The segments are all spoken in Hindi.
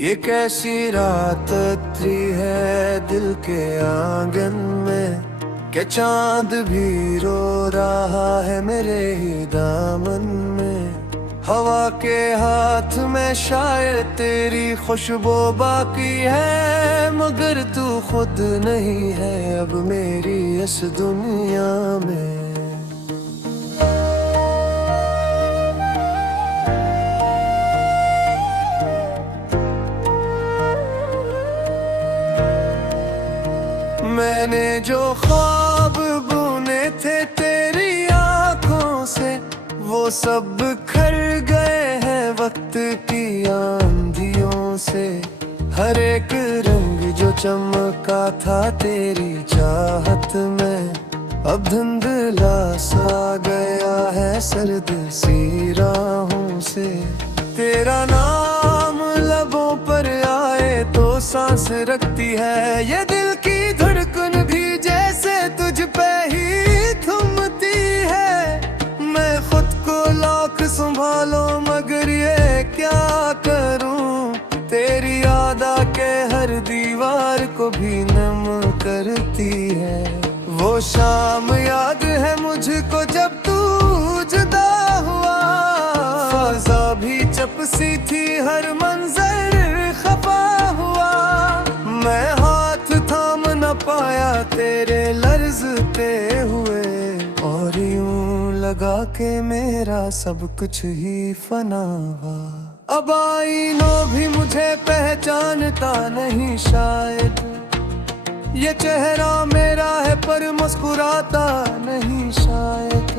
ये कैसी रात थी है दिल के आंगन में, क्या चांद भी रो रहा है मेरे ही दामन में। हवा के हाथ में शायद तेरी खुशबू बाकी है, मगर तू खुद नहीं है अब मेरी इस दुनिया में। मैंने जो ख्वाब बुने थे तेरी आंखों से, वो सब बिखर गए हैं वक्त की आंधियों से। हर एक रंग जो चमका था तेरी चाहत में, अब धुंधला सा गया है सर्द सी राहों से। तेरा नाम लबों पर आए तो सांस रखती है ये दिल की धड़कन भी, जैसे तुझ पे ही थमती है। मैं खुद को लाख संभालो मगर ये क्या करूं, तेरी याद आके हर दीवार को भी नम करती है। वो शाम याद है मुझको जब तू जुदा हुआ, फ़ज़ा भी चपसी थी हर मंजर खफा हुआ। मैं हाथ थाम न पाया तेरे लर्ज़ते हुए, और यूं लगा के मेरा सब कुछ ही फना हुआ। अब आईनों भी मुझे पहचानता नहीं शायद, ये चेहरा मेरा है पर मुस्कुराता नहीं शायद।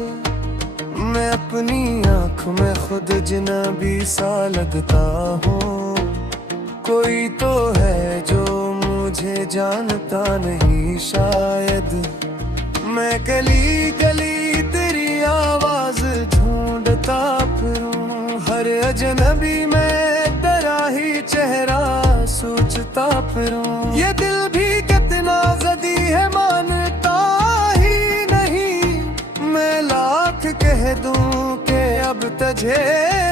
मैं अपनी आँख में खुद अजनबी सा लगता हूँ, कोई तो है जो मुझे जानता नहीं शायद। मैं गली गली तेरी आवाज ढूंढता फिरूं, हर अजनबी में तेरा ही चेहरा सोचता फिरूं। ये दिल भी कितना ज़दी है मानता ही नहीं, मैं लाख कह दूं कि अब तुझे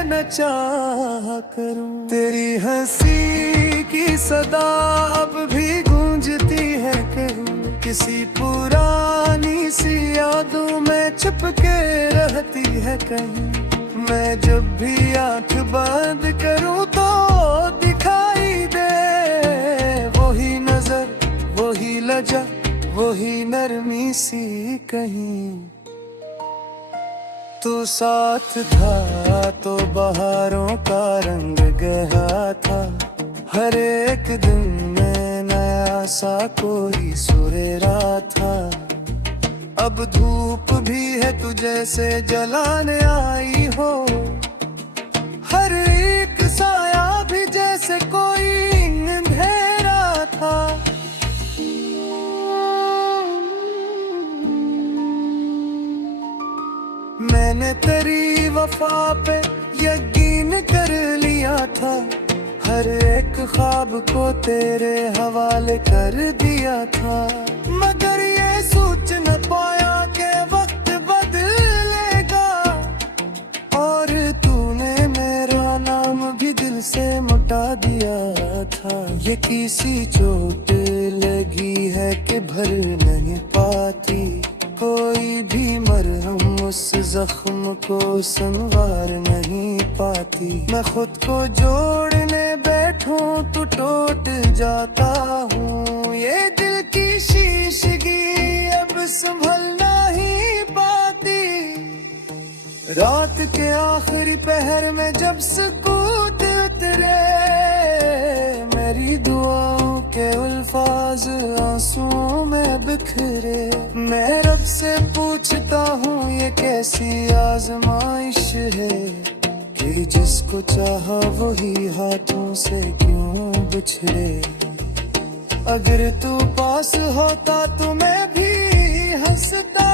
न चाह करूं। तेरी हंसी की सदा अब भी गूंजती है कहीं, किसी पुरानी सी यादों में छुप के रहती है कहीं। मैं जब भी आँख बंद करूं तो दिखाई दे वही नजर, वही लजा, वही नरमी सी कहीं। तू साथ था तो बहारों का रंग गया था, हर एक दिन में नया सा कोई सुरेरा था। अब धूप भी है तू जैसे जलाने आई हो, हर एक साया भी जैसे कोई अंधेरा था। मैंने तेरी वफा पे यकीन कर लिया था, हर एक ख्वाब को तेरे हवाले कर दिया था। मगर ये सोच न पाया कि वक्त बदलेगा, और तूने मेरा नाम भी दिल से मिटा दिया था। ये किसी चोट लगी है कि भर नहीं पाती, कोई भी मरहम उस जख्म को संवार नहीं पाती। मैं खुद को जोड़ने बैठूं तो टूट जाता हूँ, ये दिल की शीशगी अब संभल नहीं पाती। रात के आखिरी पहर में जब सुकूत उतरे, मेरी दुआओं के अल्फाज आंसुओं में बिखरे। मैं रब से पूछता हूँ ये कैसी आजमाइश है, कि जिसको चाहा वही हाथों से क्यों बिछड़े। अगर तू पास होता तो मैं भी हंसता,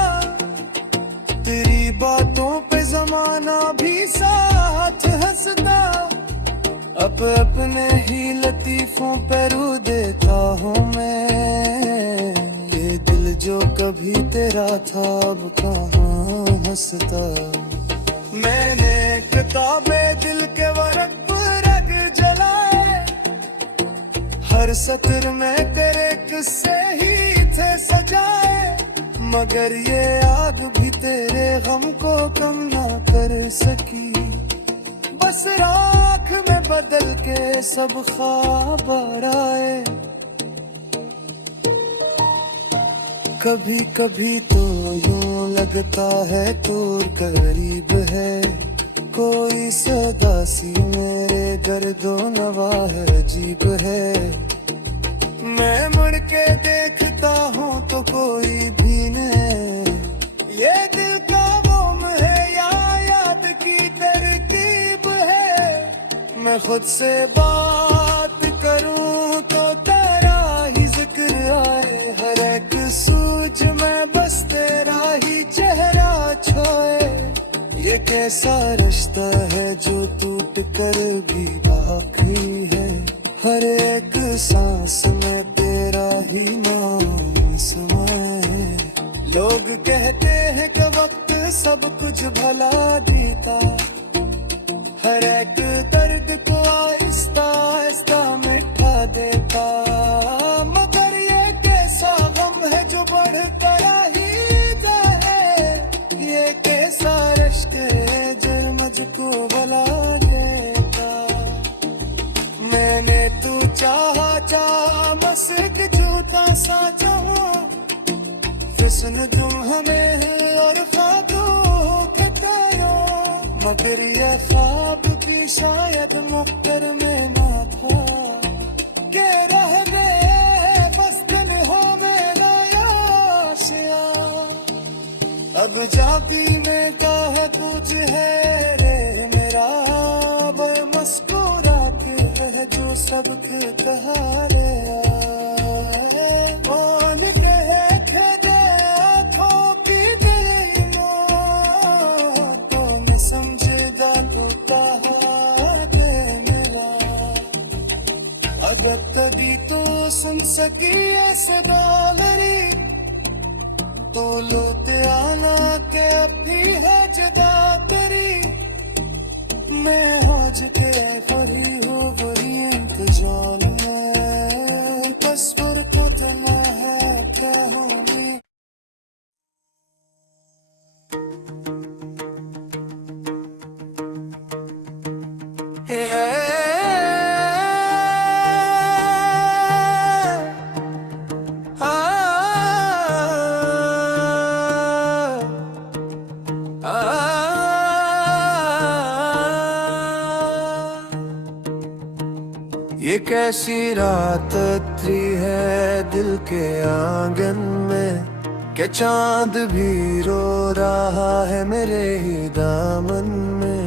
तेरी बातों पे जमाना भी साथ हंसता। अब अपने ही लतीफों पे रू देता हूँ मैं। ये दिल जो कभी तेरा था अब कहाँ हंसता। मैंने किताबे दिल के वर्क पर रग जलाए, हर सत्र में तेरे किस्से ही थे सजाए, मगर ये आग भी तेरे गम को कम ना कर सकी। बस राख में बदल के सब ख्वाब आए। कभी कभी तो यूं लगता है दूर करीब है, कोई सदा सी मेरे गर्दो नवा है अजीब है। मैं मुड़ के देखता हूँ तो कोई भी नहीं, ये दिल का गुम है या याद की तरकीब है। मैं खुद से बात करूँ तो तेरा ही जिक्र आए, हर एक सूझ में बस तेरा ही चेहरा छोए। ये कैसा रिश्ता है जो टूट कर भी बाकी है, हर एक सांस में तेरा ही नाम समाए। लोग कहते हैं कि वक्त सब कुछ भला देता, हर एक दर्द को आहिस्ता आहिस्ता मिटा देता, मगर ये कैसा गम है जो बढ़ता रहीदा है। ये कैसा रश्क है जो मुझको भला देता। मैंने तू चाहा बस एक जूता सा चाहा, फिसन तुम हमें और ख्वाबों के तारो, मगर ये ख्वाब भी शायद मुख्तर में ना था। के रह गए बस हो मेरा याशिया, अब जागी में कहा कुछ है रे मेरा, वो मुस्कुरा के है जो सबके सहारे आए। कौन देखे दे आँखों की गई तो मैं समझदा तो दे मेरा। अगर कभी तो सुन सकी ऐसे डालरी, तो लूटे आना के अपनी है जदा तेरी। मैं आज के फरी हूँ बड़ी इंतजार में, बस पर तो तना है क्या होनी। ये कैसी रात अतरी है दिल के आंगन में, के चांद भी रो रहा है मेरे ही दामन में।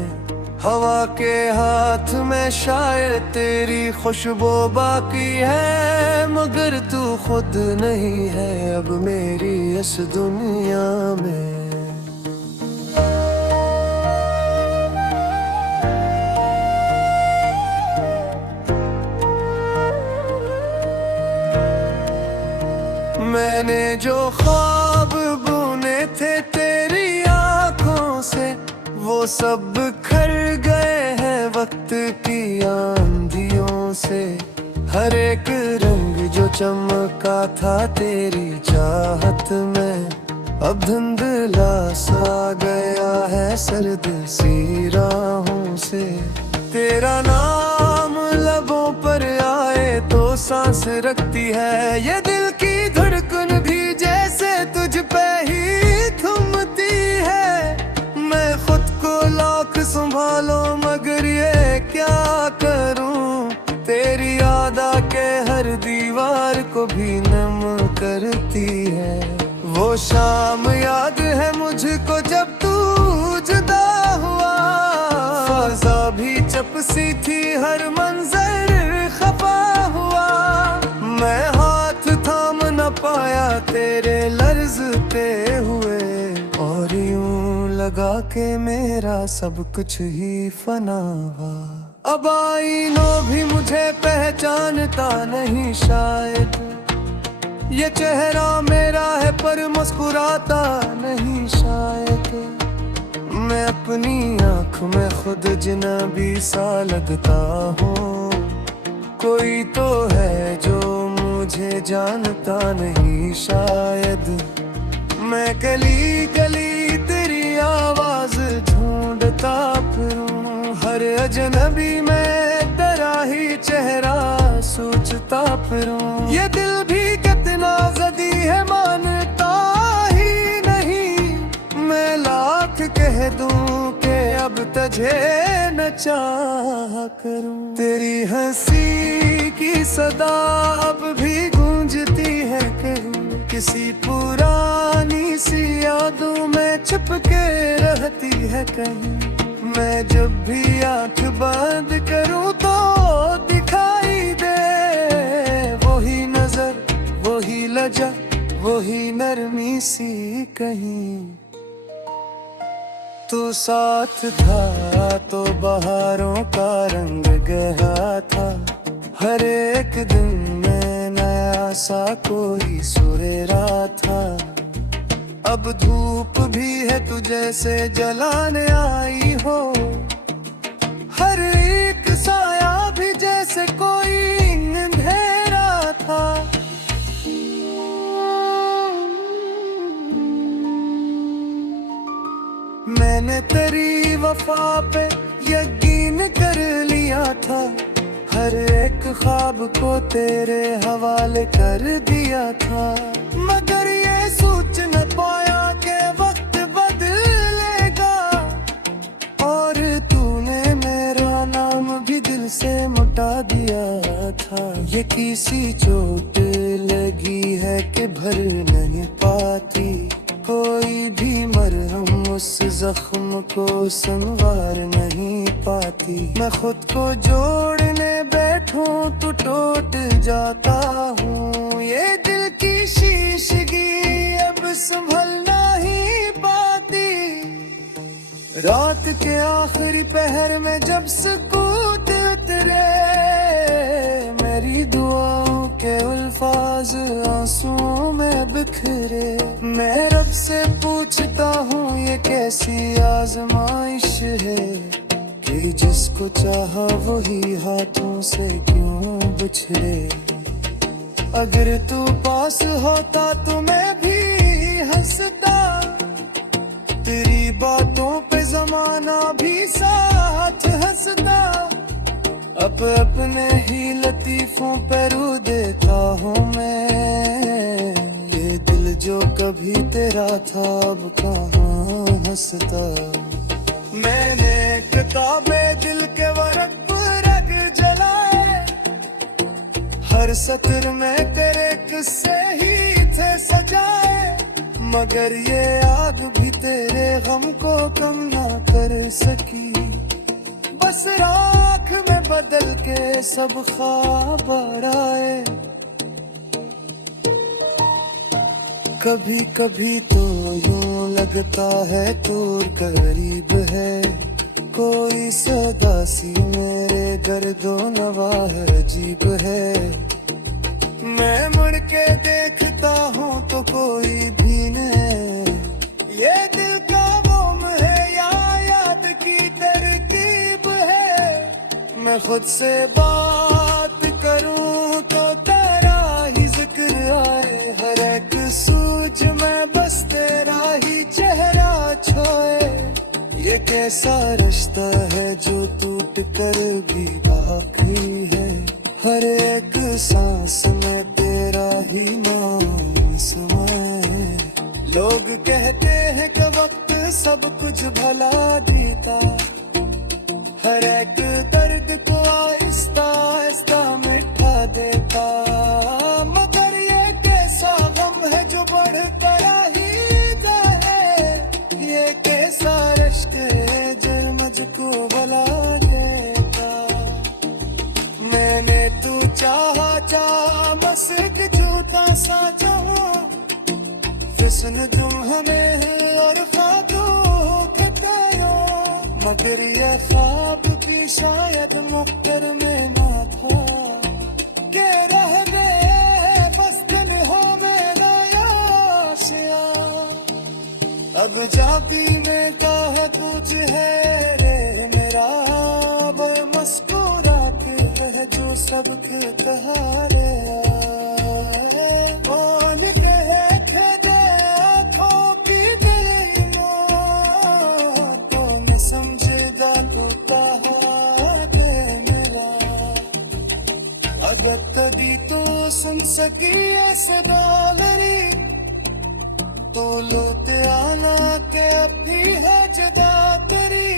हवा के हाथ में शायद तेरी खुशबू बाकी है, मगर तू खुद नहीं है अब मेरी इस दुनिया में। मैंने जो ख्वाब बुने थे तेरी आंखों से, वो सब बिखर गए हैं वक्त की आंधियों से। हर एक रंग जो चमका था तेरी चाहत में, अब धुंधला सा गया है सर्द सी राहों से। तेरा नाम लबों पर आए तो सांस रखती है, ये दिल की धड़कन भी जैसे तुझ पे ही थमती है। मैं खुद को लाख संभालो मगर ये क्या करूं, तेरी याद आके हर दीवार को भी नम करती है। वो शाम याद है मुझको जब तू जुदा हुआ, फ़ज़ा भी चपसी थी हर मंजर खफा हुआ। मैं हाथ थाम न पाया तेरे लर्ज़ते हुए, और यूं लगा के मेरा सब कुछ ही फना हुआ। अब आईनों भी मुझे पहचानता नहीं शायद, ये चेहरा मेरा है पर मुस्कुराता नहीं शायद। मैं अपनी आँख में खुद अजनबी सा लगता हूँ, कोई तो है जो मुझे जानता नहीं शायद। मैं गली गली तेरी आवाज ढूंढता फिरूं, हर अजनबी में तेरा ही चेहरा सोचता फिरूं। ये दिल भी कितना ज़दी है मानता ही नहीं, मैं लाख कह दूं कि अब तुझे न चाह करूं। तेरी हंसी की सदा अब भी गूंजती है कहीं, किसी पुरानी सी यादों में छुप के रहती है कहीं। मैं जब भी आँख बंद करूं तो दिखाई दे वही नजर, वही लजा, वही नरमी सी कहीं। तू साथ था तो बहारों का रंग गया था, हर एक दिन में नया सा कोई सुरेरा था। अब धूप भी है तू जैसे जलाने आई हो, हर एक साया भी जैसे कोई अंधेरा था। मैंने तेरी वफा पे यकीन कर लिया था, हर एक ख्वाब को तेरे हवाले कर दिया था। मगर ये सोच न पाया कि वक्त बदलेगा, और तूने मेरा नाम भी दिल से मिटा दिया था। ये किसी चोट लगी है कि भर नहीं पाती, कोई भी मरहम उस जख्म को संवार नहीं पाती। मैं खुद को जोड़ने बैठूं तो टूट जाता हूँ, ये दिल की शीशगी अब संभलना ही पाती। रात के आखिरी पहर में जब सुकूत उतरे, मेरी दुआओं के अल्फाज आंसुओं में बिखरे। मैं रब से पूछता हूँ ये कैसी आजमाइश है, कि जिसको चाहा वही हाथों से क्यों बिछड़े। अगर तू पास होता तो मैं भी हंसता, तेरी बातों पे जमाना भी साथ हंसता। अब अपने ही लतीफों पे रू देता हूँ मैं, ये दिल जो कभी तेरा था अब कहाँ हंसता। मैंने किताबे दिल के वर्क पर रग जलाए, हर सत्र में तेरे किस्से ही थे सजाए। मगर ये आग भी तेरे गम को कम ना कर सकी, बस राख में बदल के सब ख्वाब आए। कभी कभी तो यूं लगता है दूर करीब है, कोई सदा सी मेरे गर्दो नवाह अजीब है। मैं मुड़ के देखता हूँ तो कोई भी नहीं, ये दिल का गुम है या याद की तरकीब है। मैं खुद से बात करूँ तो तेरा ही जिक्र आए, हर एक सूझ में बस तेरा ही चेहरा छोए। ये कैसा रिश्ता है जो टूट कर भी बाकी है, हर एक सांस में तेरा ही नाम समाए। लोग कहते हैं कि वक्त सब कुछ भला देता, हर एक दर्द को आहिस्ता आहिस्ता मिटा देता। मगर ये कैसा गम है जो बढ़कर ही जाए, ये कैसा रश्क है जो मुझको भला देता। मैंने तू चाहा बस एक झूठा सा चाहा, हुस्न तुम हमें और ख्वाबों के तारों, मगर ये ख्वाब कि शायद मुख्तर में ना था के रह गए बस दिन हो मेरा याशिया। अब जाती में है कुछ है रे मेरा वो मुस्कुरा के है जो सबके सहारे कौन कहे खड़े आँखों की गलियों को मैं समझेगा तू दे मिला। अगर कभी तो सुन सकी ऐसे डालरी तो लौटे आना के अपनी है जुदा तेरी।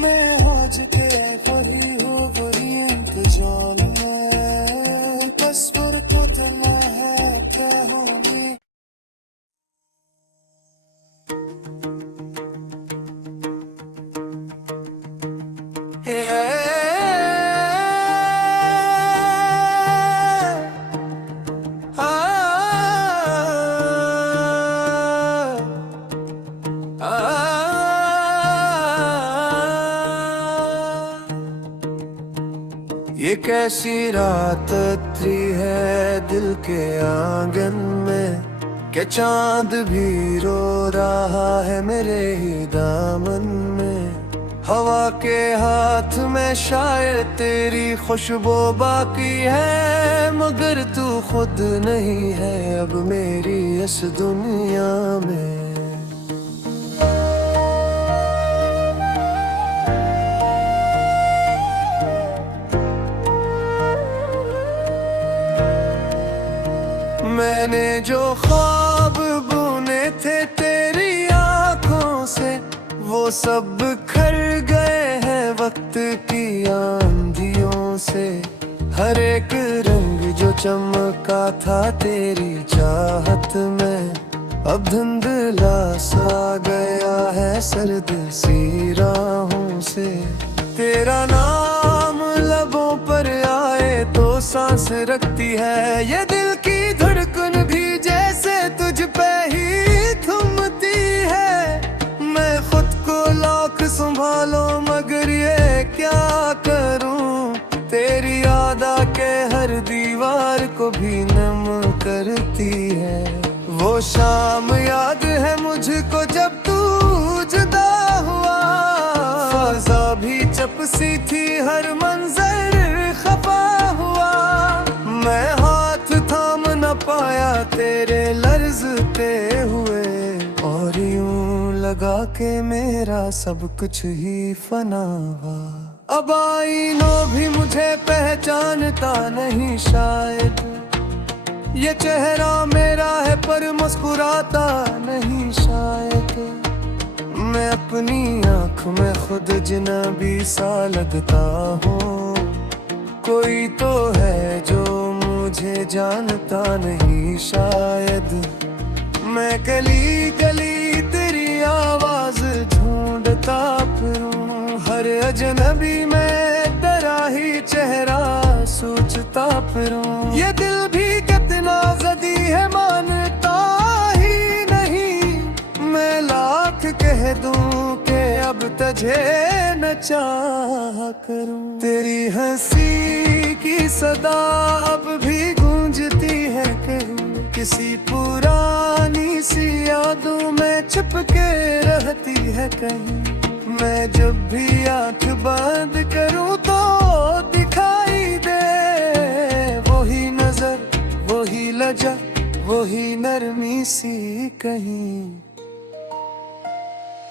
मैं आज के वही हूँ वही इंतजार में बस फुर्सत ना है क्या होनी। ये कैसी रात अतरी है दिल के आंगन में क्या चांद भी रो रहा है मेरे ही दामन में। हवा के हाथ में शायद तेरी खुशबू बाकी है मगर तू खुद नहीं है अब मेरी इस दुनिया में। मैंने जो ख्वाब बुने थे तेरी आंखों से वो सब खर गए हैं वक्त की आंधियों से। हर एक रंग जो चमका था तेरी चाहत में अब धुंधला सा गया है सर्द सी राहों से। तेरा नाम लबों पर आए तो सांस रखती है ये दिल की धड़कन भी जैसे तुझ पे ही थमती है। मैं खुद को लाख संभालो मगर ये क्या करूं तेरी याद आके हर दीवार को भी नम करती है। वो शाम याद है मुझको जब तू जुदा हुआ फजा भी चपसी थी हर मंजर खफा हुआ। मैं हाथ थाम न पाया तेरे लर्जते हुए और यूं लगा के मेरा सब कुछ ही फना हुआ। अब आईनो भी मुझे पहचानता नहीं शायद ये चेहरा मेरा है पर मुस्कुराता नहीं शायद। मैं अपनी आँख में खुद अजनबी सा लगता हूँ कोई तो है जो मुझे जानता नहीं शायद। मैं गली गली तेरी आवाज ढूंढता फिरूं हर अजनबी में तेरा ही चेहरा सोचता फिरूं। ये दिल भी कितना ज़दी है मानता ही नहीं। मैं लाख कह दूं कि अब तुझे न चाह करूं। तेरी हंसी की सदा अब भी गूंजती है कहीं किसी पुरानी सी यादों में छुप के रहती है कहीं। मैं जब भी आंख बंद करूं तो दिखाई दे वही नजर वही लजा वही नरमी सी कहीं।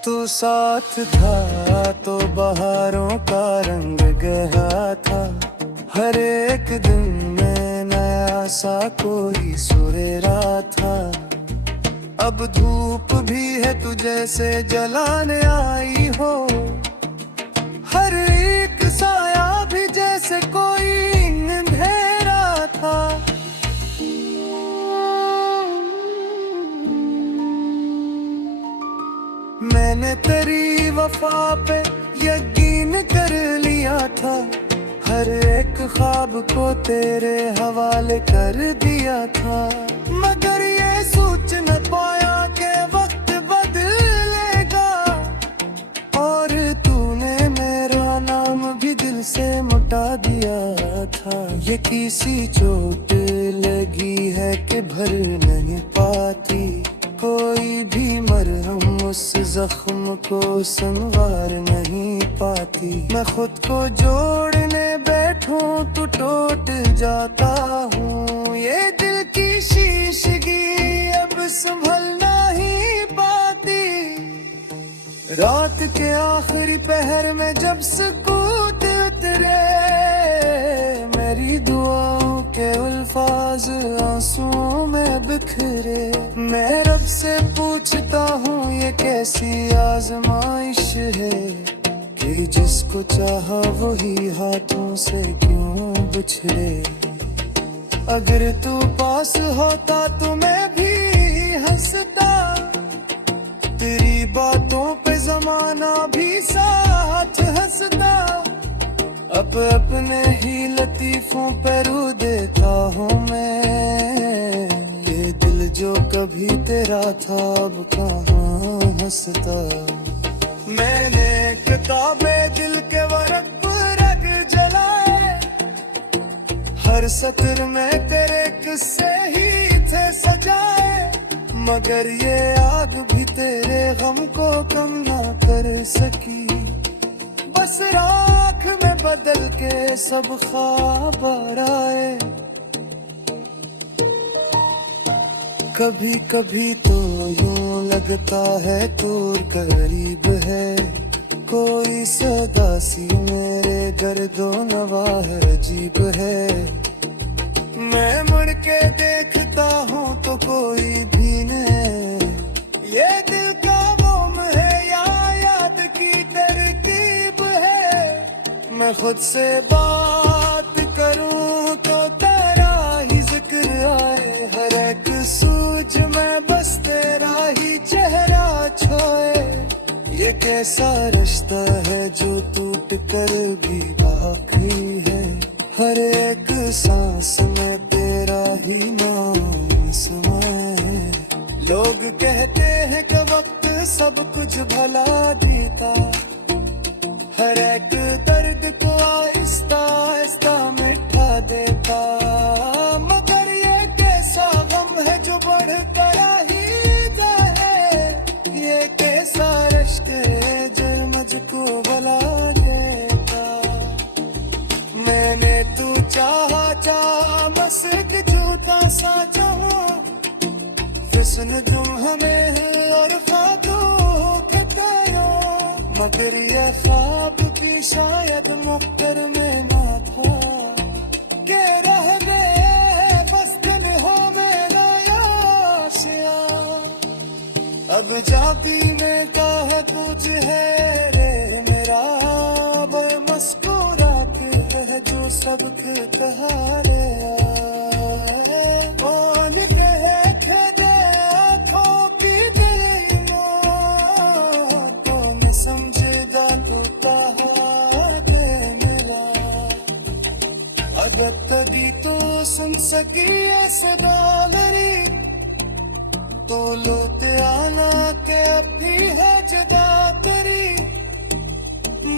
तू साथ था तो बहारों का रंग गया था हर एक दिन में नया सा कोई सुरेरा था। अब धूप भी है तू जैसे जलाने आई हो हर एक साया भी जैसे कोई अंधेरा था। मैंने तेरी वफा पे यकीन कर लिया था हर एक ख्वाब को तेरे हवाले कर दिया था। मगर ये सोच न पाया कि वक्त बदलेगा और तूने मेरा एक सी चोट लगी है कि भर नहीं पाती, कोई भी मरहम उस जख्म को संवार नहीं पाती। मैं खुद को जोड़ने बैठूं तो टूट जाता हूँ, ये दिल की शीशगी अब संभलना ही पाती। रात के आखिरी पहर में जब सुकूत उतरे, मेरी दुआओं के अल्फाज आंसुओं में बिखरे। मैं रब से पूछता हूँ ये कैसी आजमाइश है कि जिसको चाहा वही हाथों से क्यों बिछड़े। अगर तू पास होता तो मैं भी हंसता, तेरी बातों पे जमाना भी साथ हंसता। अब अपने ही लतीफों पे रू देता हूँ मैं, ये दिल जो कभी तेरा था अब कहाँ हंसता। मैंने किताबे दिल के वर्क पर रग जलाए, हर सत्र में तेरे किस्से ही थे सजाए। मगर ये आग भी तेरे गम को कम ना कर सकी, बस राख में बदल के सब ख्वाब आए। कभी कभी तो यूं लगता है दूर करीब है, कोई सदा सी मेरे गर्दो नवाह अजीब है। मैं मुड़ के देखता हूँ तो कोई भी नहीं, ये दिल का मोम है या याद की तरकीब है। मैं खुद से बात करूँ तो तेरा ही जिक्र आए, हर एक सूझ में बस तेरा ही चेहरा छोए। ये कैसा रिश्ता है जो टूट कर भी बाकी है, हर एक सांस में तेरा ही नाम समाए। लोग कहते हैं कि वक्त सब कुछ भला देता, हर एक दर्द को आहिस्ता आहिस्ता मिटा देता। मगर ये कैसा गम है जो बढ़ कर आहिदा है, ये कैसा रश्क है जो मुझको भला देता। मैंने तू चाहा बस एक जूता सा चाहूं, फिसन तुम हमें और फातों के तारों। मगर ये ख्वाब की शायद मुख्तर में ना था, के रह गए बस दिन हो मेरा याशिया। अब जाती में का है कुछ है रे मेरा, मुस्कुरा के है जो सबके सहारे आए। कौन देखे दे आँखों की तेरी मौत, कौन समझेगा तू दे मिला। अगर कभी तो सुन सकी ऐसे डालरी, तो लूटे आना के अपनी है जुदा तेरी।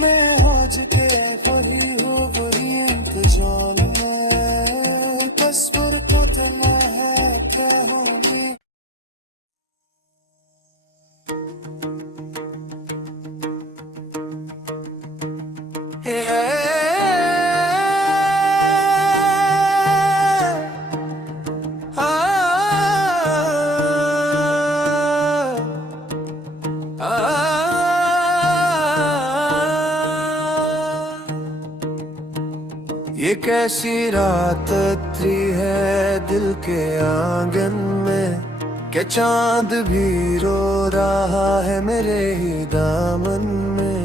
मैं आज के वही हूँ वही इंतजार में, बस फुर्सत न है क्या होगी। ये कैसी रात थी है दिल के आंगन में, क्या चांद भी रो रहा है मेरे ही दामन में।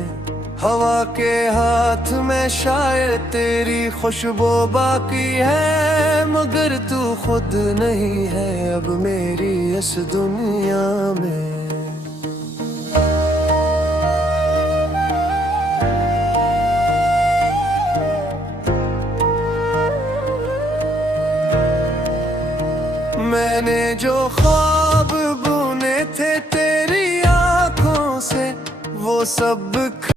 हवा के हाथ में शायद तेरी खुशबू बाकी है, मगर तू खुद नहीं है अब मेरी इस दुनिया में। मैंने जो ख्वाब बुने थे तेरी आंखों से, वो सब